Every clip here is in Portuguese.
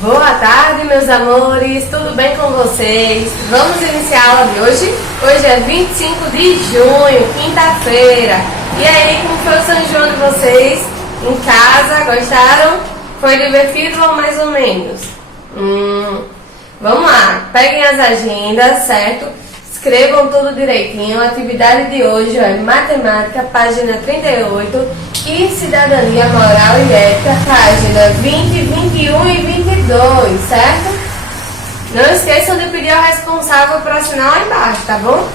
Boa tarde, meus amores, tudo bem com vocês? Vamos iniciar a aula de hoje? Hoje é 25 de junho, quinta-feira. E aí, como foi o São João de vocês? Em casa, gostaram? Foi divertido ou mais ou menos? Vamos lá, peguem as agendas, certo? Escrevam tudo direitinho. A atividade de hoje é Matemática, página 38, e Cidadania, Moral e Ética, página 20, 21 e 22, certo? Não esqueçam de pedir ao responsável para assinar lá embaixo, tá bom?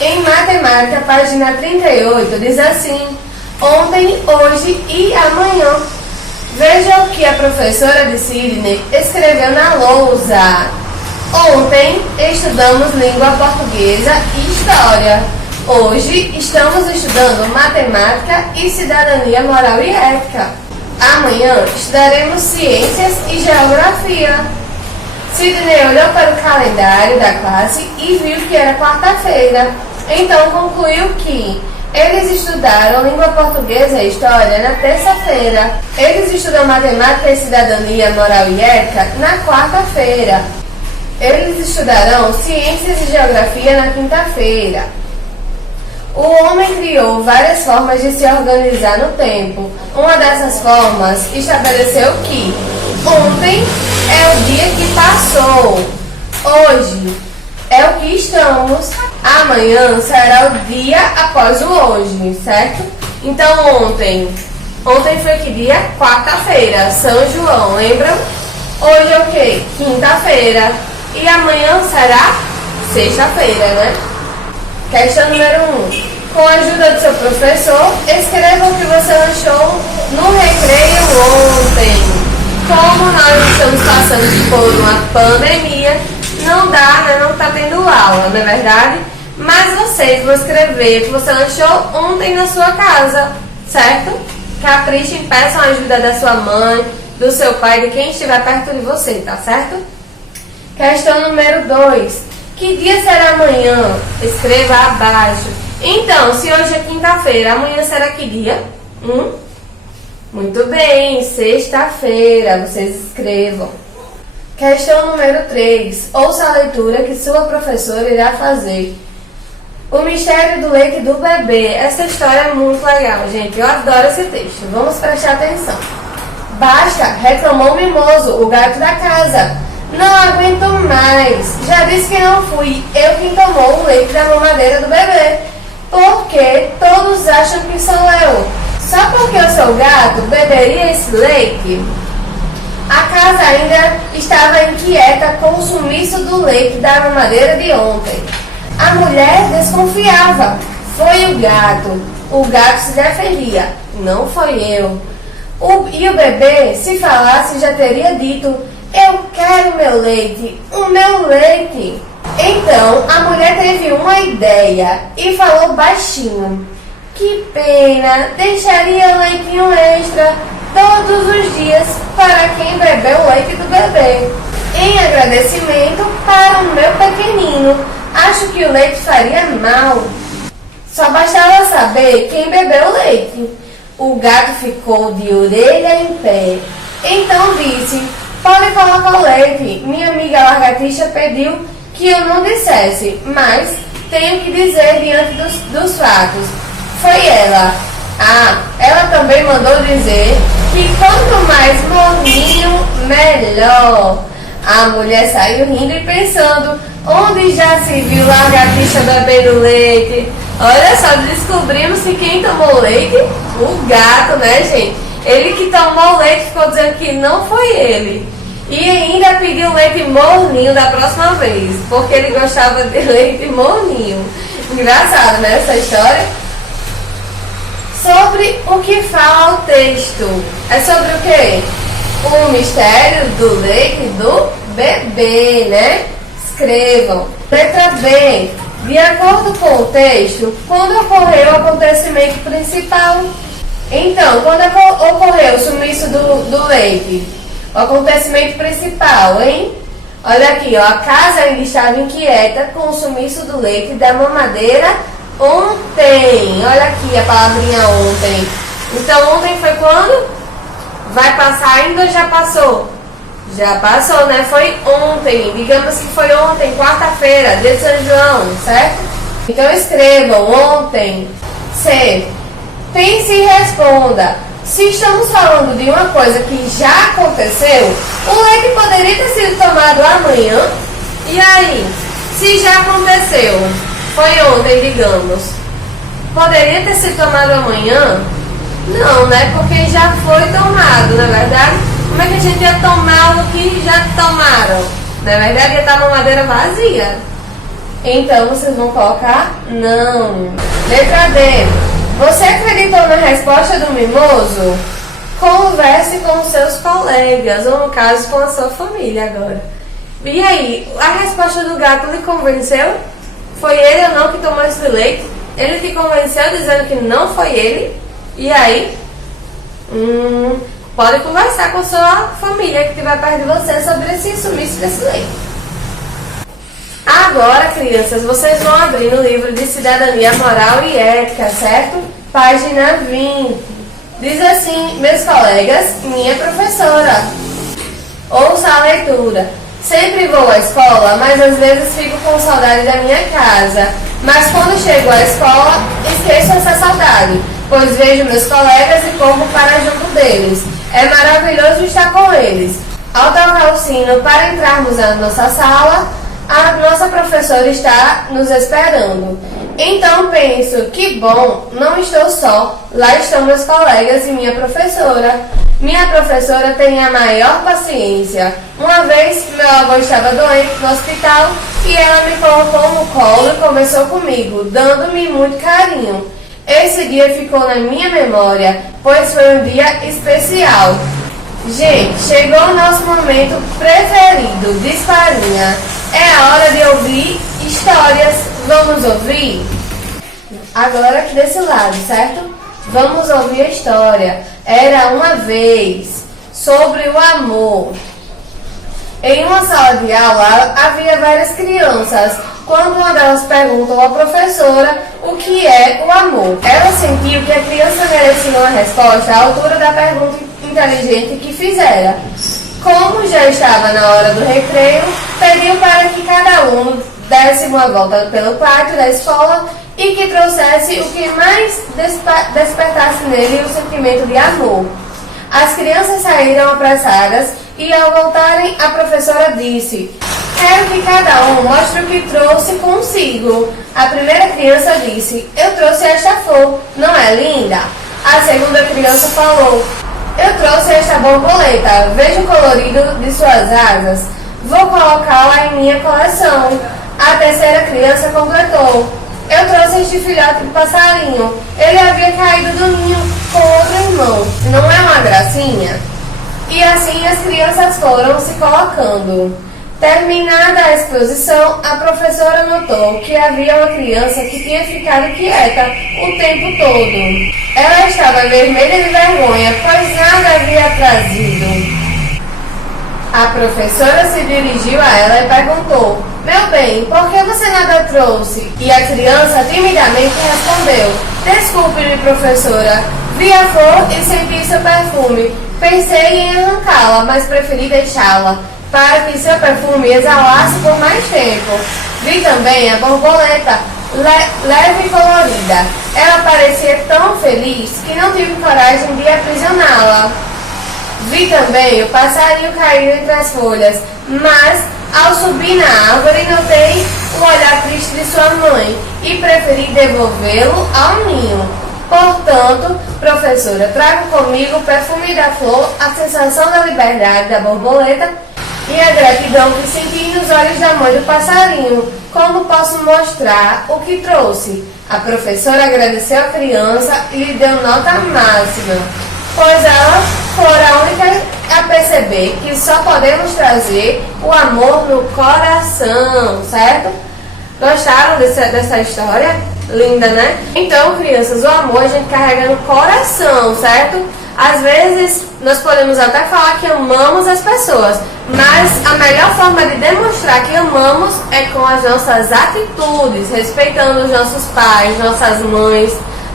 Em Matemática, página 38, diz assim: ontem, hoje e amanhã. Veja o que a professora de Sidney escreveu na lousa. Ontem estudamos língua portuguesa e história. Hoje estamos estudando matemática e cidadania, moral e ética. Amanhã estudaremos ciências e geografia. Sidney olhou para o calendário da classe e viu que era quarta-feira. Então concluiu que eles estudaram língua portuguesa e história na terça-feira. Eles estudam matemática e cidadania, moral e ética na quarta-feira. Eles estudarão ciências e geografia na quinta-feira. O homem criou várias formas de se organizar no tempo. Uma dessas formas estabeleceu que ontem é o dia que passou, hoje é o que estamos, amanhã será o dia após o hoje, certo? Então ontem foi que dia? Quarta-feira, São João, lembram? Hoje é o que? Quinta-feira. E amanhã será sexta-feira, né? Questão número 1. Com a ajuda do seu professor, escreva o que você lanchou no recreio ontem. Como nós estamos passando por uma pandemia, não dá, né? Não está tendo aula, não é verdade? Mas vocês vão escrever o que você lanchou ontem na sua casa, certo? Caprichem, peçam a ajuda da sua mãe, do seu pai, de quem estiver perto de você, tá certo? Questão número 2. Que dia será amanhã? Escreva abaixo. Então, se hoje é quinta-feira, amanhã será que dia? Muito bem, sexta-feira. Vocês escrevam. Questão número 3. Ouça a leitura que sua professora irá fazer. O mistério do leite do bebê. Essa história é muito legal, gente. Eu adoro esse texto. Vamos prestar atenção. Basta, reclamou o mimoso, o gato da casa. Não aguento mais. Já disse que não fui eu quem tomou o leite da mamadeira do bebê. Porque todos acham que sou eu. Só porque eu sou gato, beberia esse leite? A casa ainda estava inquieta com o sumiço do leite da mamadeira de ontem. A mulher desconfiava. Foi o gato. O gato se defendia. Não foi eu. E o bebê, se falasse, já teria dito: eu quero meu leite, o meu leite. Então a mulher teve uma ideia e falou baixinho: que pena, deixaria leitinho extra todos os dias para quem bebeu o leite do bebê. Em agradecimento para o meu pequenino, acho que o leite faria mal. Só bastava saber quem bebeu o leite. O gato ficou de orelha em pé. Então disse: pode colocar o leite. Minha amiga lagartixa pediu que eu não dissesse, mas tenho que dizer diante dos fatos. Foi ela. Ela também mandou dizer que quanto mais morninho, melhor. A mulher saiu rindo e pensando: onde já se viu lagartixa bebendo leite? Olha só, descobrimos que quem tomou leite? O gato, né, gente? Ele que tomou o leite ficou dizendo que não foi ele. E ainda pediu leite morninho da próxima vez, porque ele gostava de leite morninho. Engraçado, né, essa história? Sobre o que fala o texto. É sobre o quê? O mistério do leite do bebê, né? Escrevam. Letra B. De acordo com o texto, quando ocorreu o acontecimento principal? Então, quando ocorreu o sumiço do leite? O acontecimento principal, hein? Olha aqui, ó, a casa ainda estava inquieta com o sumiço do leite da mamadeira ontem. Olha aqui a palavrinha ontem. Então, ontem foi quando? Vai passar ainda ou já passou? Já passou, né? Foi ontem. Digamos que foi ontem, quarta-feira, dia de São João, certo? Então escrevam ontem. C. Pense e responda. Se estamos falando de uma coisa que já aconteceu, o leite poderia ter sido tomado amanhã. E aí? Se já aconteceu, foi ontem, digamos, poderia ter sido tomado amanhã? Não, né? Porque já foi tomado, não é verdade? Como é que a gente ia tomar o que já tomaram? Na verdade, ia estar uma madeira vazia. Então, vocês vão colocar não. Letra D. Você acreditou na resposta do mimoso? Converse com os seus colegas, ou no caso, com a sua família agora. E aí, a resposta do gato lhe convenceu? Foi ele ou não que tomou esse leite? Ele te convenceu dizendo que não foi ele? E aí? Pode conversar com a sua família que estiver perto de você sobre esse sumiço desse leite. Agora, crianças, vocês vão abrir no livro de Cidadania Moral e Ética, certo? Página 20. Diz assim: meus colegas, minha professora. Ouça a leitura. Sempre vou à escola, mas às vezes fico com saudade da minha casa. Mas quando chego à escola, esqueço essa saudade, pois vejo meus colegas e corro para junto deles. É maravilhoso estar com eles. Ao tocar o sino para entrarmos na nossa sala, a nossa professora está nos esperando. Então penso, que bom, não estou só, lá estão meus colegas e minha professora. Minha professora tem a maior paciência. Uma vez, meu avô estava doente no hospital e ela me colocou no colo e conversou comigo, dando-me muito carinho. Esse dia ficou na minha memória, pois foi um dia especial. Gente, chegou o nosso momento preferido, Disparinha. É a hora de ouvir histórias. Vamos ouvir? Agora aqui desse lado, certo? Vamos ouvir a história. Era uma vez, sobre o amor. Em uma sala de aula havia várias crianças. Quando uma delas perguntou à professora o que é o amor, ela sentiu que a criança merecia uma resposta à altura da pergunta inteligente que fizera. Como já estava na hora do recreio, pediu para que cada aluno desse uma volta pelo pátio da escola e que trouxesse o que mais despertasse nele o sentimento de amor. As crianças saíram apressadas e, ao voltarem, a professora disse: quero que cada um mostre o que trouxe consigo. A primeira criança disse: eu trouxe esta flor, não é linda? A segunda criança falou: eu trouxe esta borboleta, veja o colorido de suas asas, vou colocá-la em minha coleção. A terceira criança completou: eu trouxe este filhote de passarinho, ele havia caído do ninho com outro irmão, não é uma gracinha? E assim as crianças foram se colocando. Terminada a exposição, a professora notou que havia uma criança que tinha ficado quieta o tempo todo. Ela estava vermelha de vergonha, pois nada havia trazido. A professora se dirigiu a ela e perguntou: meu bem, por que você nada trouxe? E a criança timidamente respondeu: desculpe-me, professora, vi a flor e senti seu perfume. Pensei em arrancá-la, mas preferi deixá-la, para que seu perfume exalasse por mais tempo. Vi também a borboleta, leve e colorida. Ela parecia tão feliz que não tive coragem de aprisioná-la. Vi também o passarinho cair entre as folhas, mas ao subir na árvore notei o olhar triste de sua mãe e preferi devolvê-lo ao ninho. Portanto, professora, trago comigo o perfume da flor, a sensação da liberdade da borboleta e a gratidão que senti nos olhos da mãe do passarinho. Como posso mostrar o que trouxe? A professora agradeceu a criança e lhe deu nota máxima, pois ela foi a única a perceber que só podemos trazer o amor no coração, certo? Gostaram dessa história? Linda, né? Então, crianças, o amor a gente carrega no coração, certo? Às vezes, nós podemos até falar que amamos as pessoas, mas a melhor forma de demonstrar que amamos é com as nossas atitudes, respeitando os nossos pais, nossas mães,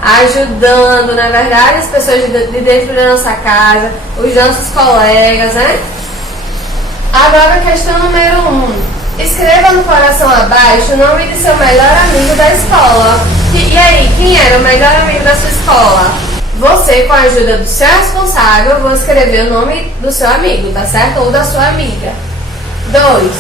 ajudando, na verdade, as pessoas de dentro da nossa casa, os nossos colegas, né? Agora, questão número 1. Escreva no coração abaixo o nome de seu melhor amigo da escola. E aí, quem era o melhor amigo da sua escola? Você, com a ajuda do seu responsável, vou escrever o nome do seu amigo, tá certo? Ou da sua amiga. 2.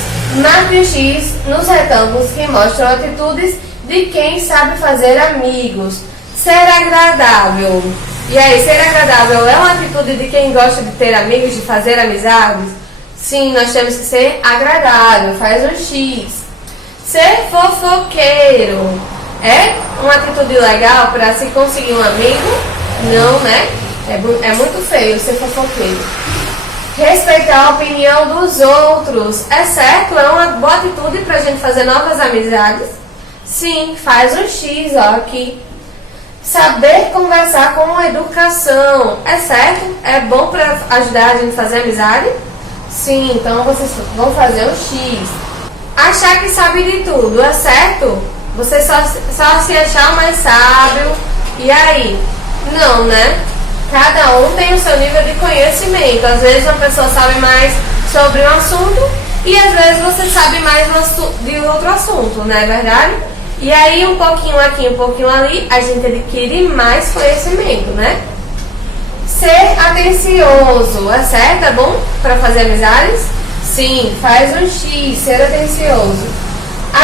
Marque um X nos retângulos que mostram atitudes de quem sabe fazer amigos. Ser agradável. E aí, ser agradável é uma atitude de quem gosta de ter amigos, de fazer amizades? Sim, nós temos que ser agradável. Faz um X. Ser fofoqueiro. É uma atitude legal para se conseguir um amigo? Não, né? É muito feio ser fofoqueiro. Respeitar a opinião dos outros. É certo? É uma boa atitude para a gente fazer novas amizades? Sim, faz um X, ó, aqui. Saber conversar com educação. É certo? É bom para ajudar a gente a fazer amizade? Sim, então vocês vão fazer um X. Achar que sabe de tudo. É certo? Você só se achar o mais sábio. E aí? Não, né? Cada um tem o seu nível de conhecimento. Às vezes uma pessoa sabe mais sobre um assunto e às vezes você sabe mais de outro assunto, não é verdade? E aí um pouquinho aqui, um pouquinho ali, a gente adquire mais conhecimento, né? Ser atencioso, é certo? É bom para fazer amizades? Sim, faz um X, ser atencioso.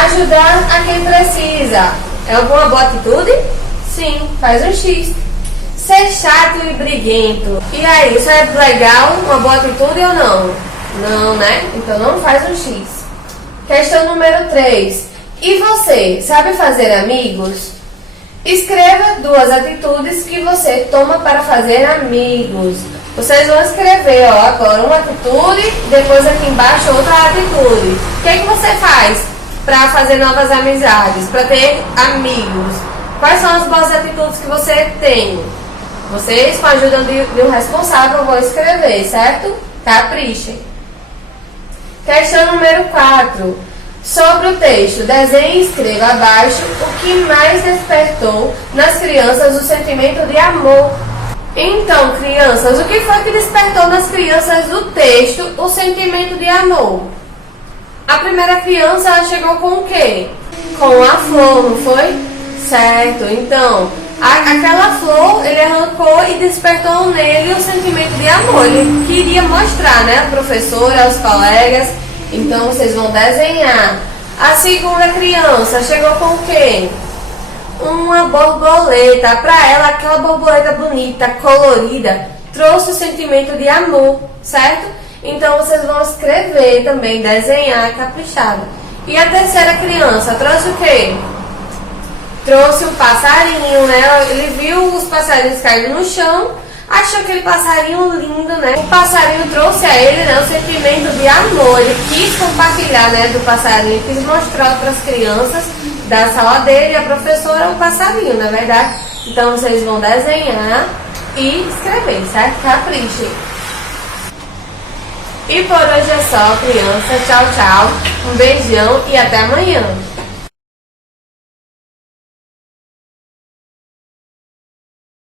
Ajudar a quem precisa, é uma boa atitude? Sim, faz um X. Ser chato e briguento. E aí, isso é legal, uma boa atitude ou não? Não, né? Então não faz um X. Questão número 3. E você, sabe fazer amigos? Escreva 2 atitudes que você toma para fazer amigos. Vocês vão escrever, ó, agora uma atitude, depois aqui embaixo outra atitude. O que é que você faz para fazer novas amizades, para ter amigos? Quais são as boas atitudes que você tem? Vocês, com a ajuda de um responsável, vão escrever, certo? Caprichem. Questão número 4. Sobre o texto, desenhe e escreva abaixo o que mais despertou nas crianças o sentimento de amor. Então, crianças, o que foi que despertou nas crianças do texto o sentimento de amor? A primeira criança ela chegou com o quê? Com a flor, não foi? Certo, então, aquela flor ele arrancou e despertou nele o sentimento de amor. Ele queria mostrar, né, a professora, aos colegas. Então vocês vão desenhar. A segunda criança chegou com o quê? Uma borboleta. Para ela, aquela borboleta bonita, colorida, trouxe o sentimento de amor, certo? Então vocês vão escrever também, desenhar caprichado. E a terceira criança trouxe o quê? Trouxe um passarinho, né? Ele viu os passarinhos caindo no chão, achou aquele passarinho lindo, né? O passarinho trouxe a ele, né, o sentimento de amor. Ele quis compartilhar, né, do passarinho, quis mostrar para as crianças da sala dele, a professora, o passarinho, na verdade. Então vocês vão desenhar e escrever, certo? Caprichem. E por hoje é só, criança. Tchau, tchau. Um beijão e até amanhã.